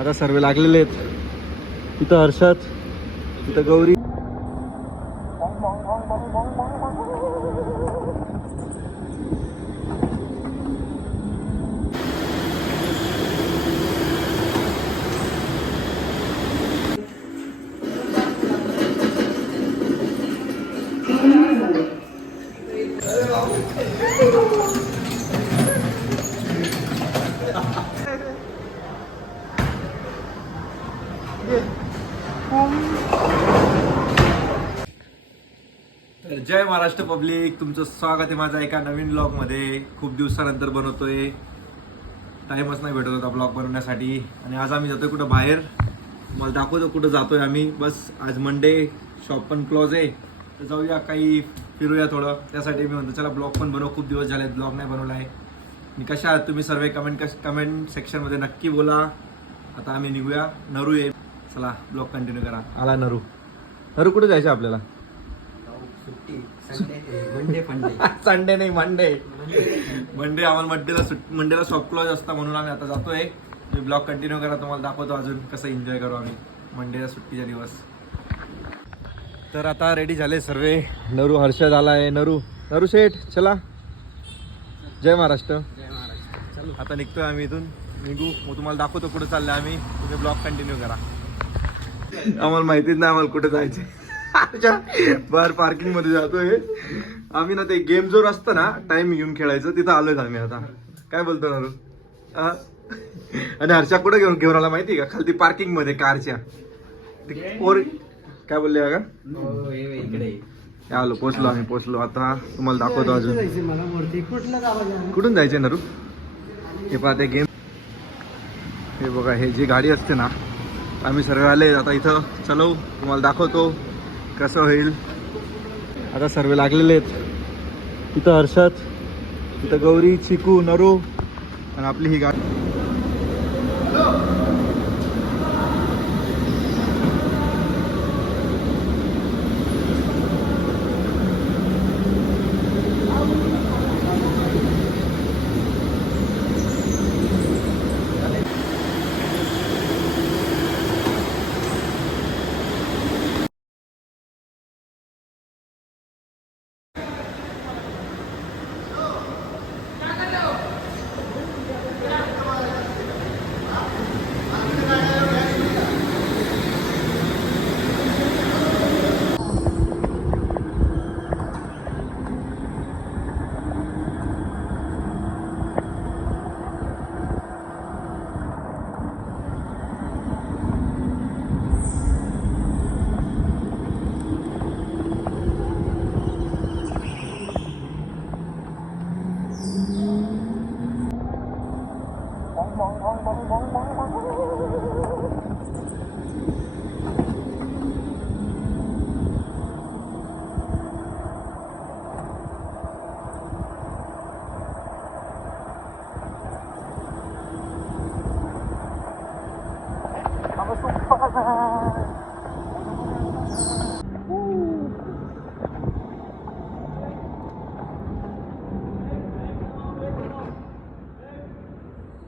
आता सर्व लागलेले आहेत. इथं हर्षद, इथं गौरी. तर जय महाराष्ट्र पब्लिक, तुमचं स्वागत आहे माझ्या एका नवीन ब्लॉग मध्ये. खूप दिवसानंतर बनवतोय, टाइमच नाही भेटत होता ब्लॉग बनवण्यासाठी. आणि आज आम्ही जातोय कुठं बाहेर. मला दाखवतो कुठं जातोय आम्ही. बस आज मंडे, शॉप पण क्लोज आहे, तर जाऊया काही फिरूया थोडं. त्यासाठी मी म्हणतो चला ब्लॉग पण बनव. खूप दिवस झाले ब्लॉग नाही बनवला आहे. मी कशा आहात तुम्ही सर्व कमेंट सेक्शनमध्ये नक्की बोला. आता आम्ही निघूया. नरू आहे, चला ब्लॉग कंटिन्यू करा. आला नरू. नरू कुठे जायचं आपल्याला? संडे नाही, मंडे. मंडे आम्हाला मंडेला शॉप क्लोज असता, म्हणून आम्ही आता जातोय. मी ब्लॉग कंटिन्यू करा, तुम्हाला दाखवतो अजून कसं एन्जॉय करू आम्ही मंडेला सुट्टीचा दिवस. तर आता रेडी झाले सर्वे. नरू हर्षद आलाय. नरू शेठ चला. जय महाराष्ट्र. आता निघतोय आम्ही इथून. मग तुम्हाला दाखवतो कुठे चाललंय आम्ही. तुम्ही ब्लॉग कंटिन्यू करा. आम्हाला माहितीच नाही आम्हाला कुठे जायचे. बाहेर पार्किंग मध्ये जातोय आम्ही ना. ते गेम जोर असतं ना, टाइम घेऊन खेळायचं, तिथं आलोय आम्ही आता. काय बोलतो नरू? आणि हर्षा कुठे घेऊन आला माहिती का? खालती पार्किंग मध्ये कारच्या. काय बोलले का? आलो, पोचलो. आता तुम्हाला दाखवतो अजून. कुठून जायचंय नरू? हे पाहते गेम. हे बघा, हे जी गाडी असते ना, आम्ही सर्व आले. आता इथं चलो, तुम्हाला दाखवतो कसं होईल. आता सर्व लागलेले आहेत. इथं हर्षद, इथं गौरी, चिकू, नरू आणि आपली ही गाडी.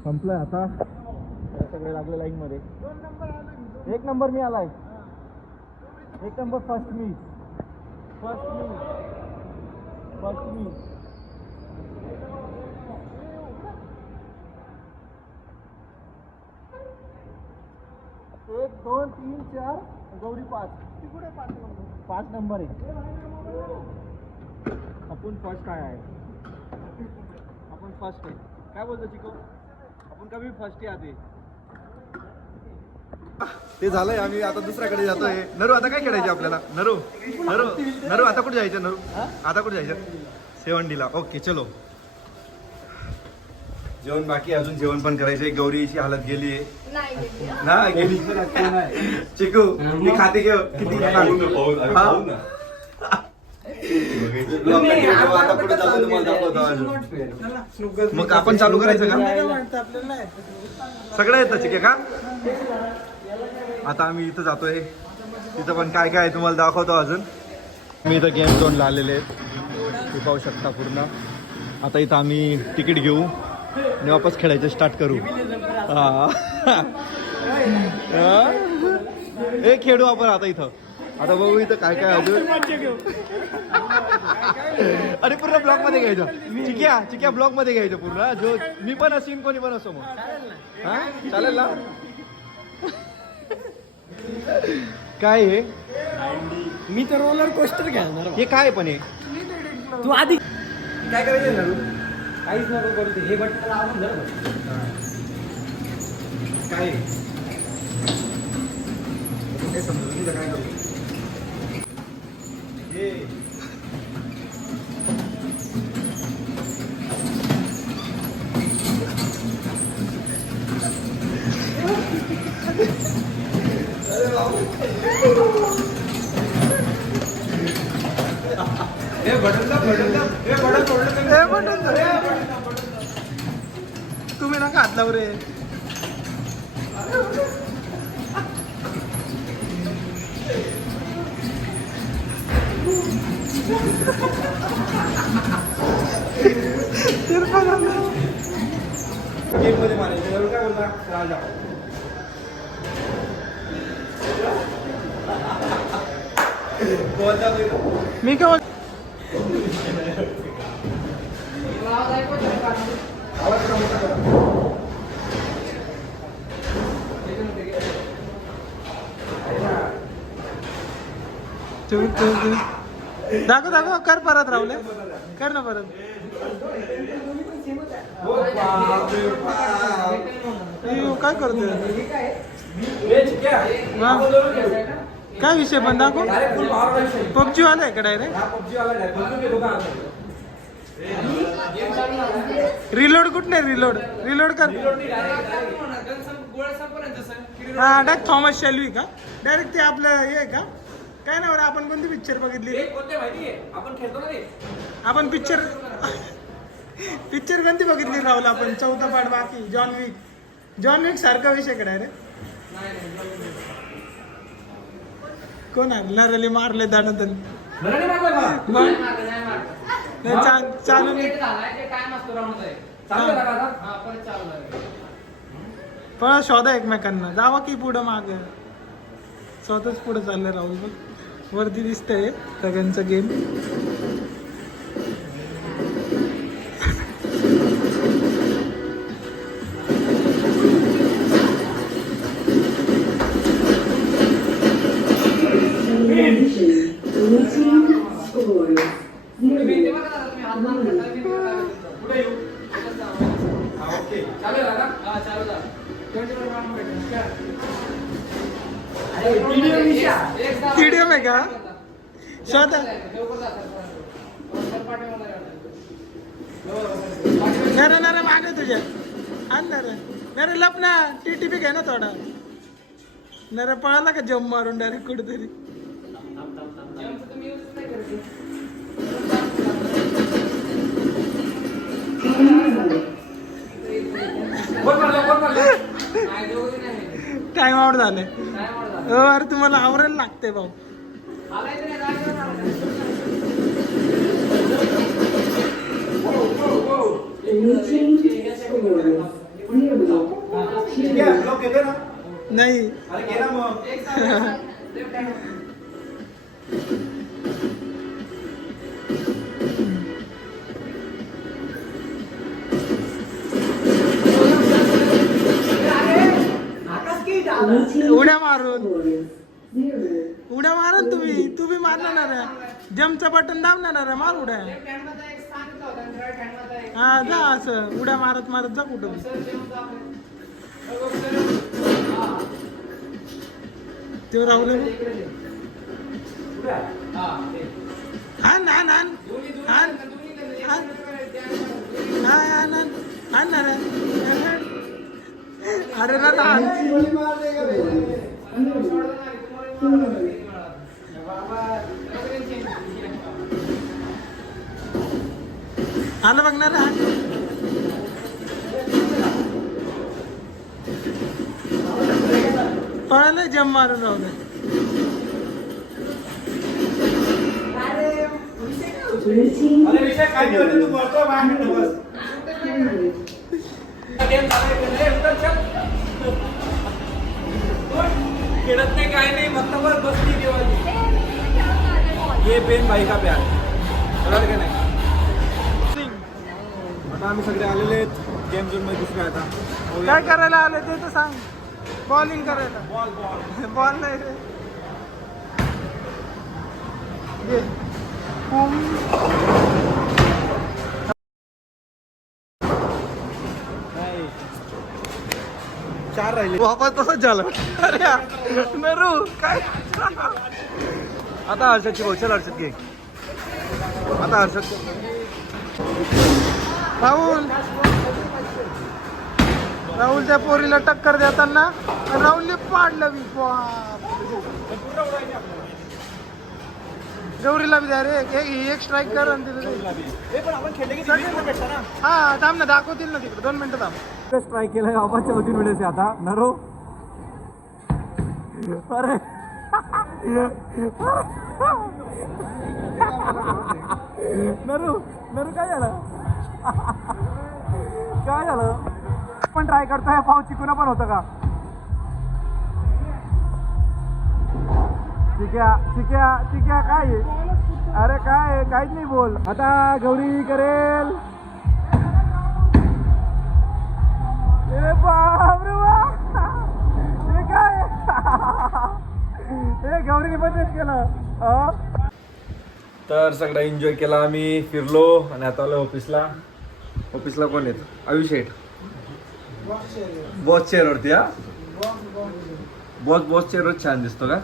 संपलंय आता. सगळे लागले लाईन मध्ये. 1 नंबर मी आलाय. 1 नंबर फर्स्ट मी. एक 2 3 4 गौरी 5. 5 नंबर आहे. आपण फर्स्ट आहे. काय बोलतो चिको? आपण कमी फर्स्ट आते. ते झालंय. आम्ही आता दुसऱ्याकडे जातोय. नरू आता काय खेळायचे आपल्याला? नरू आता कुठे जायचं? आता कुठे जायचं? 7Dला. ओके चलो. जेवण बाकी, अजून जेवण पण करायचंय. गौरीची हालत गेली ना, गेली. चिकू मी खाते घेऊ किती. मग आपण चालू करायचं का? सगळं येतं चिके का? आता आम्ही इथं जातोय. तिथं पण काय काय तुम्हाला दाखवतो अजून. मी इथं गेम झोनला आलेले आहेत, तुम्ही पाहू शकता पूर्ण. आता इथं आम्ही तिकीट घेऊ आणि वापस खेळायचं स्टार्ट करू. हे खेळू आपण आता इथं. आता बघू इथं काय काय अजून. अरे पूर्ण ब्लॉक मध्ये घ्यायचं. चिक्या ब्लॉक मध्ये घ्यायचं पूर्ण. जो मी पण असीन कोणी पण असो मग. हा चालेल ना. काय हे? मी तर रोलर कोस्टर घेणार. हे काय पण हे? तू आधी काय करायचं ना? काहीच नको करू ते. हे बटन लावून धर. काय समजून काय करू हे? तुम्ही ना हात रे. गेम मध्ये मारायचं काय बोलता राजा. मी काय दाखव कर परत राहुले. कर ना परत. काय करतोय? काय विषय पण दाखव. पबजी वाला आहे का डायरेक्ट? रिलोड कुठले? रिलोड कर. हा डायरेक्ट थॉमस शेल्वी का? डायरेक्ट ते आपलं हे आहे का? काय ना बरं. आपण कोणती पिक्चर बघितली? आपण पिक्चर कोणती बघितली राहुल? आपण चौथा पार्ट बाकी. जॉन विक सारखा विषय का डायरेक्ट? कोण आहे? नरली मारले दाणतन. चालू पण शोधा एकमेकांना. जावा की पुढं माग. स्वतःच पुढे चाललंय राहुल. बघ वरती दिसतंय सगळ्यांचा गेम. टीडीएम आहे का? शोधा. नरे मागे तुझ्या. आण नरे लप ना. टीटीपी घे ना थोडा. नरे पळाला का जम मारून डायरेक्ट कुठेतरी. टाइम आउट झाले. अरे तुम्हाला आवरायला लागते भाऊ. नाही उड्या मारून तुम्ही मारणार. जमचं बटन दाबणार. मार उड्या. हा जा असं उड्या मारत जा कुठं. ते राहुल अरे ना आलं बघणार. पळालं जम मारून राहुल. खेळत नाही काय नाही मतलब बसती केव्हा ये पेन भाई का प्यार बरोबर का नाही. आता आम्ही सगळे आलेले आहेत गेम झोन मध्ये दुसऱ्या आता काय करायला आले ते तर सांग. बॉलिंग करायला. बॉल बॉल बॉल नाही रे. घे. पुम. चार राहिले वापस तसंच झालं. अरे यार, नरू काय आता हर्षदची भाऊ चल हर्षद घे आता हर्षद राहुल त्या पोरीला टक्कर देताना राहुलने पाडलं बी. गौरीला बी द्या रे. एक स्ट्राईक कर आणि तिथे दे. पण आपण खेळले की भेटता ना. हा थांब ना, दाखवतील ना तिकडे. 2 मिनिटं थांब. ट्राय केलाय आवाजच्या होती मिळेल आता नरो अरे नरू नरू काय झालं काय झालं पण ट्राय करतोय पाव चिकून पण होतं का ठीक आहे काय आहे? अरे काय आहे? काहीच नाही बोल आता गौरी करेल ए बाप रे बाप हे काय हे गौरीने पण तेच केलं. तर सगळं एन्जॉय केला आम्ही फिरलो आणि आता आलो ऑफिसला. ऑफिसला कोण येत आयुष शेठ बॉस चेअरवरती. हा बॉस चेअरवर छान दिसतो का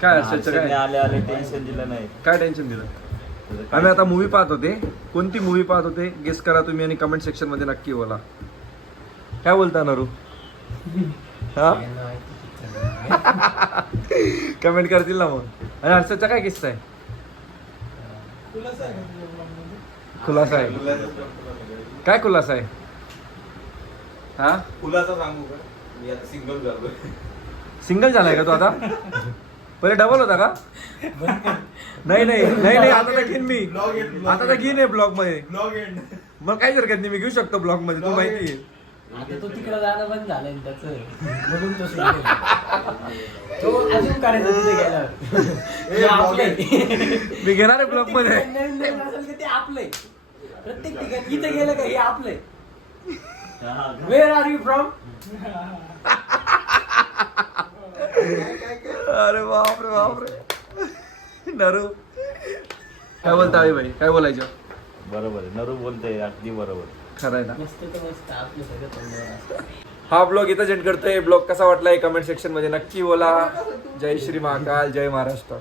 काय हर्षदचं काय आले टेन्शन दिलं नाही. काय टेन्शन दिलं. आम्ही आता मूवी पाहत होते. कोणती मूवी पाहत होते गेस करा तुम्ही आणि कमेंट सेक्शन मध्ये नक्की बोला. काय बोलता नरू हा कमेंट करतील ना मग. आणि हर्षदचा काय किस्सा आहे. खुलासा आहे काय खुलासा आहे. हा खुलासा सांगू का मी आता सिंगल झालोय. सिंगल झालाय का तू आता पहिले डबल होता का नाही आता तर घेईन मी आता तर घेईन ब्लॉग मध्ये मग काही हरकत नाही मी घेऊ शकतो ब्लॉग मध्ये तू माहिती आहे. आता तो तिकडे जाणं बंद झालंय ना त्याचं म्हणून तो सोडून तो अजून करायचं तिथे गेला हे आपलंय. मी घेणार आहे ब्लॉग मध्ये नवीन असेल का ते आपलंय प्रत्येक ठिकाणी इथे गेलं का हे आपलंय. Where are you from. अरे बापरे नरू काय बोलता आई भाई काय बोलायचं. बरोबर आहे नरू बोलते अगदी बरोबर. खरं आहे ना. मस्त तर मस्त आपलं सगळं तोंडावर. हा ब्लॉग इथं एंड करतोय. ब्लॉग कसा वाटलाय कमेंट सेक्शन मध्ये नक्की बोला. जय श्री महाकाल जय महाराष्ट्र.